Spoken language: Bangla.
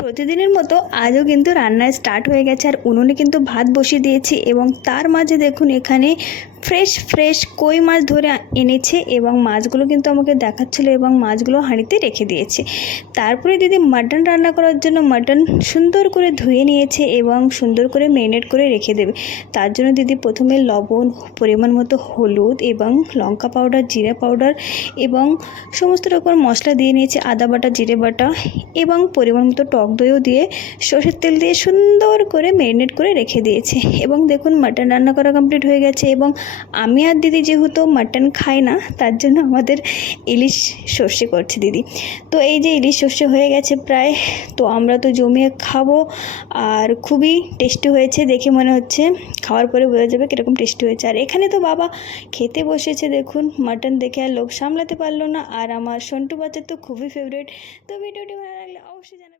প্রতিদিনের মতো আজও কিন্তু রান্না স্টার্ট হয়ে গেছে আর উনুনে কিন্তু ভাত বসিয়ে দিয়েছি এবং তার মাঝে দেখুন এখানে ফ্রেশ কই মাছ ধরে এনেছে এবং মাছগুলো কিন্তু আমাকে দেখাচ্ছিল এবং মাছগুলো হাঁড়িতে রেখে দিয়েছে। তারপরে দিদি মাটন রান্না করার জন্য মাটন সুন্দর করে ধুয়ে নিয়েছে এবং সুন্দর করে ম্যারিনেট করে রেখে দেবে। তার জন্য দিদি প্রথমে লবণ, পরিমাণ মতো হলুদ এবং লঙ্কা পাউডার, জিরা পাউডার এবং সমস্ত রকম মশলা দিয়ে নিয়েছে, আদা বাটা, জিরে বাটা এবং পরিমাণ মতো টক দইও দিয়ে সরষের তেল দিয়ে সুন্দর করে ম্যারিনেট করে রেখে দিয়েছে। এবং দেখুন মাটন রান্না করা কমপ্লিট হয়ে গেছে এবং আমি আর দিদি যেহেতু মাটন খাই না তার জন্য আমাদের ইলিশ সর্ষে করছে দিদি। তো এই যে ইলিশ সর্ষে হয়ে গেছে প্রায়, তো আমরা তো জমিয়ে খাবো আর খুবই টেস্টি হয়েছে, দেখে মনে হচ্ছে খাওয়ার পরে বোঝা যাবে কীরকম টেস্টি হয়েছে। আর এখানে তো বাবা খেতে বসেছে, দেখুন মাটন দেখে আর লোভ সামলাতে পারলো না। আর আমার সন্টু বাচ্চার তো খুবই ফেভারিট। তো ভিডিওটি ভালো লাগলে অবশ্যই জানাবেন।